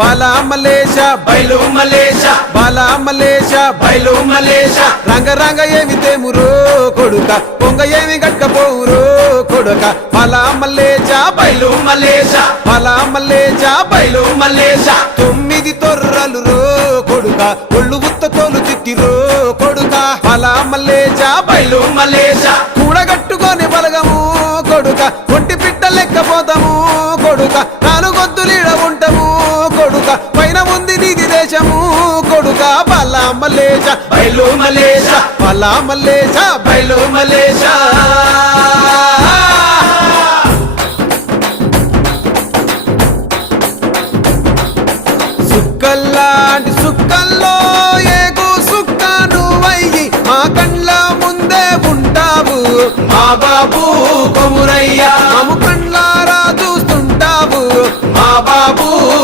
బాలా మలేష బయలు మలేష బాలా మలేష బయలు మలేష రంగ రంగ ఏమి తేమురో కొడుక పొంగ ఏమి గట్టపోవురో కొడుక బాలా మలేష బయలు మలేష బాలా మలేష బయలు మలేష 9 తొర్రలు రో కొడుక ఒళ్ళు ఉత్త తోలు తిట్టిరో కొడుక బాలా మలేష బయలు మలేష కూడగట్టుకొని బలగము కొడుక ఒంటి పిట్ట లెక్కపోతాము కొడుక నాలుగొద్దులీడ ఉంటాము కొడుక పైన ఉంది నీది దేశము కొడుక బాలా మలేష బయలు మలేష బాలా మలేష బయలు మలేష సుక్కల్లాంటి సుక్కల్లో ఏగు సుక్క నువ్వయ్యి మా కండ్ల ముందే ఉంటావు మా బాబు కొమురయ్య మము కండ్లారా చూస్తుంటావు మా బాబు